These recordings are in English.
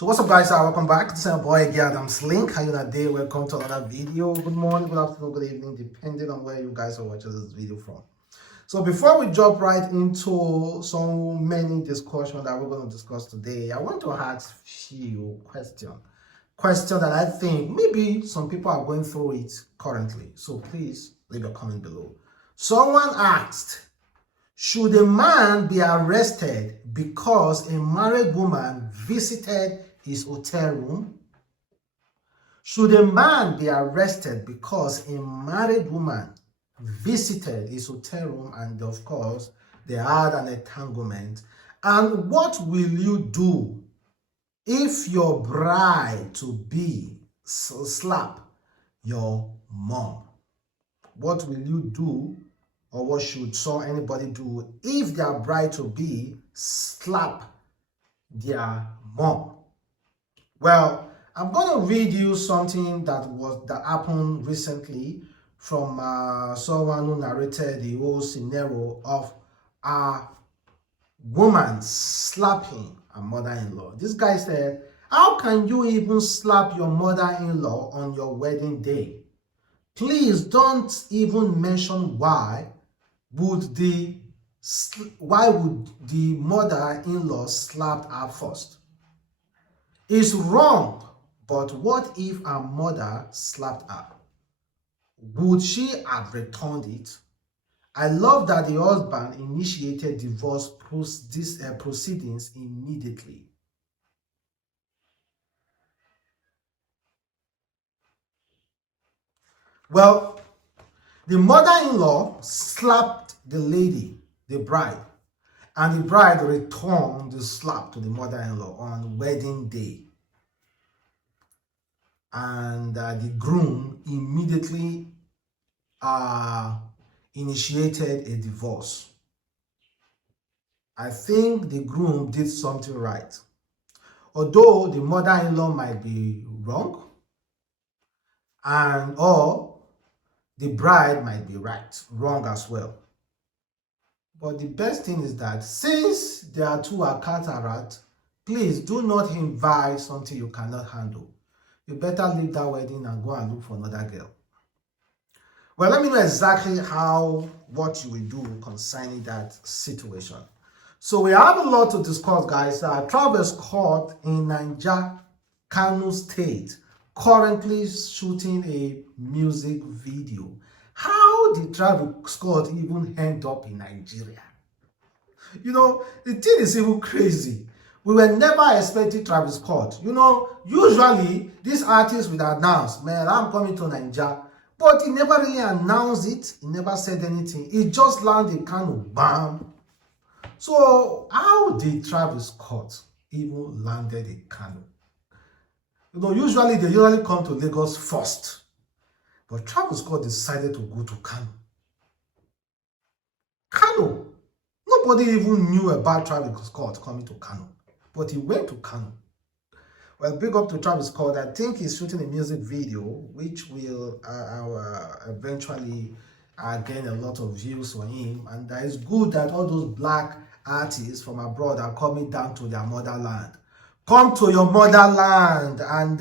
So what's up, guys? Welcome back. This is my boy again, Adam's Link. How you doing today? Welcome to another video. Good morning, good afternoon, good evening, depending on where you guys are watching this video from. So before we jump right into so many discussions that we're going to discuss today, I want to ask a few questions. Questions that I think maybe some people are going through it currently. So please leave a comment below. Someone asked, should a man be arrested because a married woman visited his hotel room? Should a man be arrested because a married woman visited his hotel room and of course they had an entanglement? And what will you do if your bride to be slap your mom? What will you do, or what should anybody do if their bride to be slap their mom? Well, I'm going to read you something that happened recently from someone who narrated the whole scenario of a woman slapping a mother-in-law. This guy said, how can you even slap your mother-in-law on your wedding day? Please don't even mention why would the mother-in-law slap her first. It's wrong, but what if her mother slapped her? Would she have returned it? I love that the husband initiated divorce proceedings immediately. Well, the mother-in-law slapped the lady, the bride, and the bride returned the slap to the mother-in-law on wedding day. And the groom immediately initiated a divorce. I think the groom did something right. Although the mother-in-law might be wrong, or the bride might be wrong as well. But the best thing is that since there are two cataract, please do not invite something you cannot handle. You better leave that wedding and go and look for another girl. Well, let me know exactly what you will do concerning that situation. So we have a lot to discuss, guys. Travis Scott in Nigeria, Kano State, currently shooting a music video. How did Travis Scott even end up in Nigeria? You know, the thing is even crazy. We were never expecting Travis Scott. You know, usually these artists would announce, man, I'm coming to Nigeria. But he never really announced it. He never said anything. He just landed in Kano, bam. So how did Travis Scott even landed in Kano? You know, usually they come to Lagos first. But Travis Scott decided to go to Kano. Kano. Nobody even knew about Travis Scott coming to Kano. But he went to Kano. Well, big up to Travis Scott. I think he's shooting a music video, which will eventually gain a lot of views for him. And it's good that all those black artists from abroad are coming down to their motherland. Come to your motherland and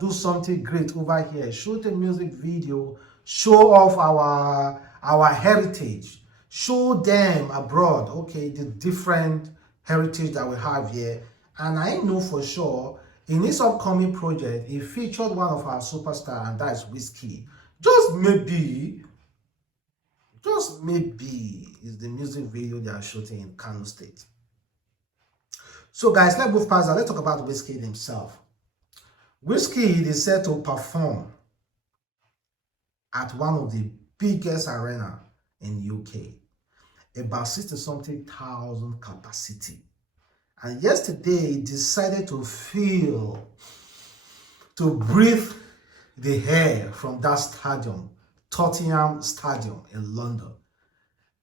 do something great over here. Shoot a music video. Show off our heritage. Show them abroad, okay, the different heritage that we have here. And I know for sure, in this upcoming project, he featured one of our superstars, and that is Wizkid. Just maybe, is the music video they are shooting in Kano State. So guys, let's move past that. Let's talk about Wizkid himself. Wizkid is set to perform at one of the biggest arena in UK, about 60-something thousand capacity. And yesterday, he decided to breathe the air from that stadium, Tottenham Stadium in London.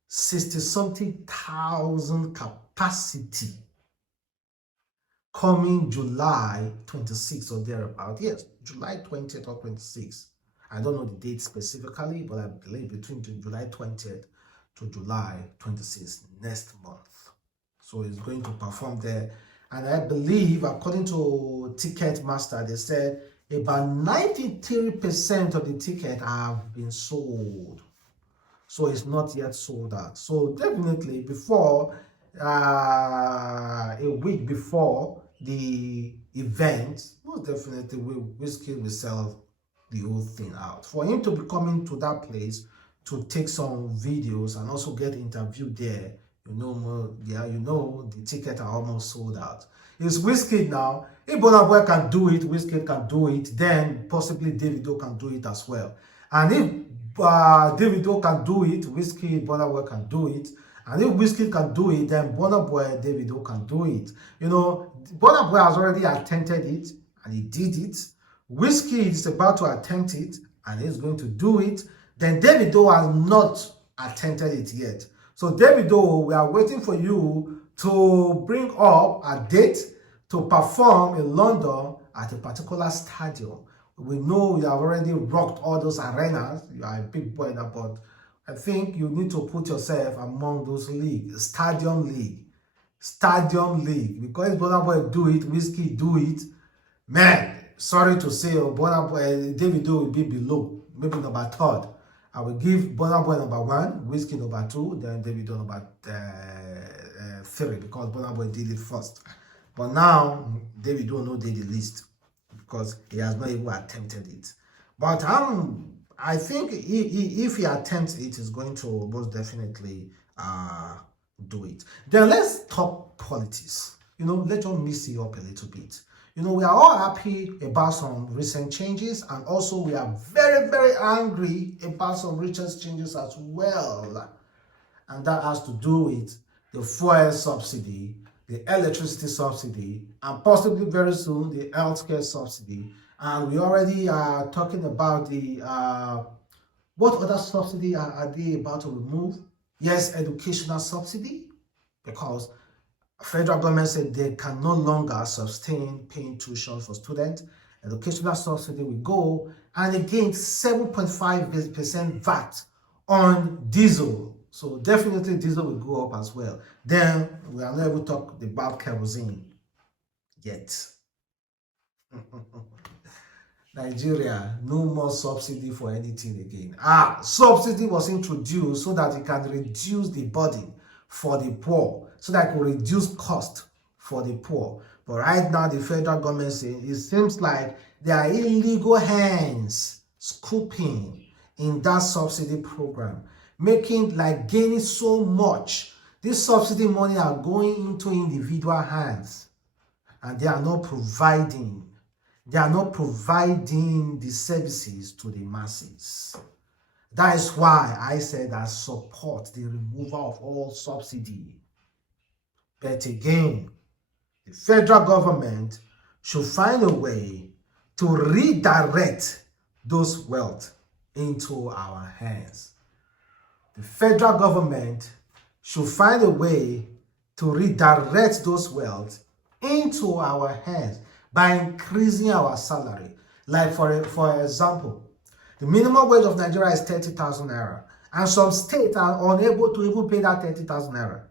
60-something thousand capacity. Coming July 26th or thereabout. Yes, July 20th or 26th. I don't know the date specifically, but I believe between July 20th to July 26th next month. So he's going to perform there. And I believe, according to ticket master, they said about 93% of the ticket have been sold. So it's not yet sold out. So definitely before a week before the event, most definitely Wizkid will sell the whole thing out. For him to be coming to that place to take some videos and also get interviewed there, the tickets are almost sold out. It's Wizkid now. If Burna Boy can do it, Wizkid can do it, then possibly Davido can do it as well. And if Davido can do it, Wizkid, Burna Boy can do it. And if Wizkid can do it, then Burna Boy, Davido can do it. Burna Boy has already attempted it, and he did it. Wizkid is about to attempt it, and he's going to do it. Then Davido has not attempted it yet. So Davido, we are waiting for you to bring up a date to perform in London at a particular stadium. We know you have already rocked all those arenas. You are a big boy now, but I think you need to put yourself among those leagues, stadium league, because Burna Boy do it, Wizkid do it. Man, sorry to say, Burna Boy, Davido will be below, maybe number 3rd. I will give Burna Boy number 1, Wizkid number 2, then Davido number 3, because Burna Boy did it first. But now Davido no did the list, because he has not even attempted it. But I think if he attempts it, he's going to most definitely do it. Then let's talk politics. Let's just mix it up a little bit. We are all happy about some recent changes, and also we are very, very angry about some recent changes as well. And that has to do with the fuel subsidy, the electricity subsidy, and possibly very soon the healthcare subsidy. And we already are talking about the what other subsidy are they about to remove? Yes, educational subsidy, because federal government said they can no longer sustain paying tuition for students. Educational subsidy will go, and again 7.5% VAT on diesel. So definitely diesel will go up as well. Then we are not even talking about kerosene yet. Nigeria, no more subsidy for anything again. Subsidy was introduced so that it can reduce the burden for the poor, so that it can reduce cost for the poor. But right now, the federal government saying it seems like there are illegal hands scooping in that subsidy program, gaining so much. This subsidy money are going into individual hands, and they are not providing the services to the masses. That is why I said I support the removal of all subsidy. But again, the federal government should find a way to redirect those wealth into our hands. The federal government should find a way to redirect those wealth into our hands by increasing our salary. Like for example, the minimum wage of Nigeria is 30,000 naira, and some states are unable to even pay that 30,000 naira.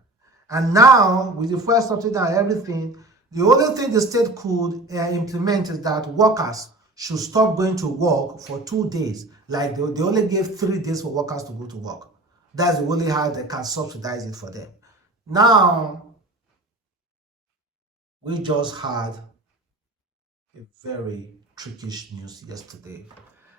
And now, with the fuel subsidy and everything, the only thing the state could implement is that workers should stop going to work for 2 days. Like they only gave 3 days for workers to go to work. That's the only how they can subsidize it for them. Now, we just had a very trickish news yesterday.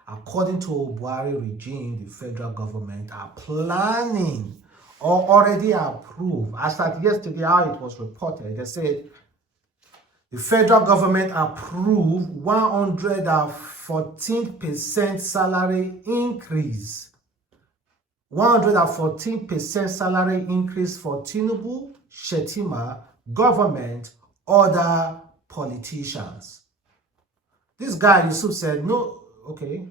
According to Buhari regime, the federal government are planning or already approved. As at yesterday, how it was reported, they said the federal government approved 114% salary increase. 114% salary increase for Tinubu, Shetima, government, other politicians. This guy, Yusuf, said, no, okay.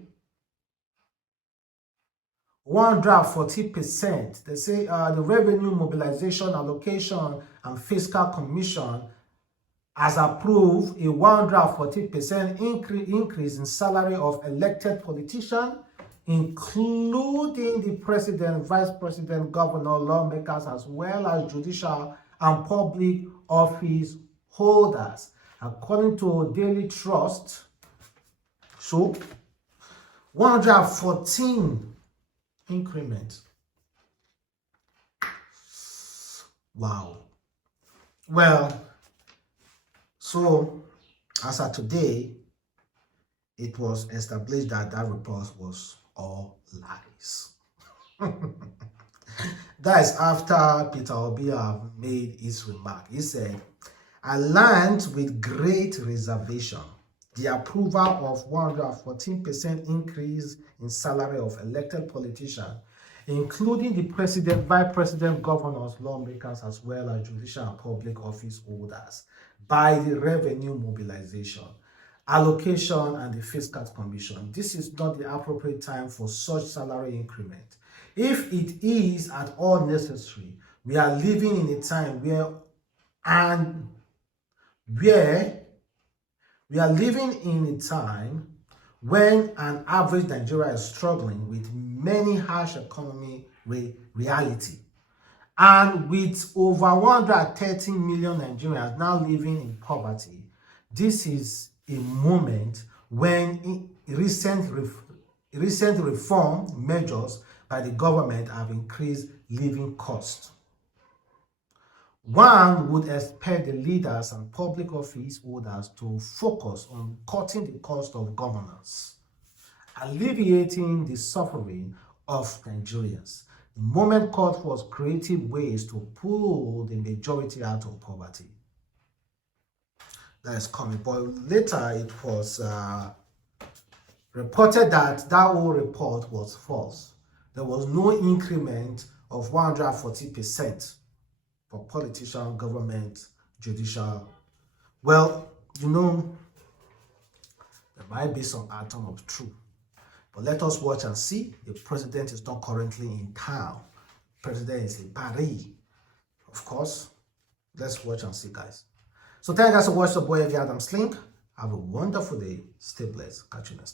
140%. They say the Revenue Mobilization Allocation and Fiscal Commission has approved a 140% increase in salary of elected politicians, including the president, vice president, governor, lawmakers, as well as judicial and public office holders. According to Daily Trust, so 114 increment. Wow. Well, so as of today, it was established that that report was all lies. That is after Peter Obi made his remark. He said, I learned with great reservation the approval of 114% increase in salary of elected politicians, including the president, vice president, governors, lawmakers, as well as judicial and public office holders, by the revenue mobilization, allocation, and the fiscal commission. This is not the appropriate time for such salary increment. If it is at all necessary, we are living in a time where we are living in a time when an average Nigerian is struggling with many harsh economic reality. And with over 130 million Nigerians now living in poverty, this is a moment when recent reform measures by the government have increased living costs. One would expect the leaders and public office holders to focus on cutting the cost of governance, alleviating the suffering of Nigerians. The moment called was creative ways to pull the majority out of poverty. That is coming. But later it was reported that that whole report was false. There was no increment of 140% for politician, government, judicial. Well, you know, there might be some atom of truth. But let us watch and see. The president is not currently in town. The president is in Paris. Of course, let's watch and see, guys. So thank you guys for watching the boy of Adam's Link. Have a wonderful day. Stay blessed. Catch you next time.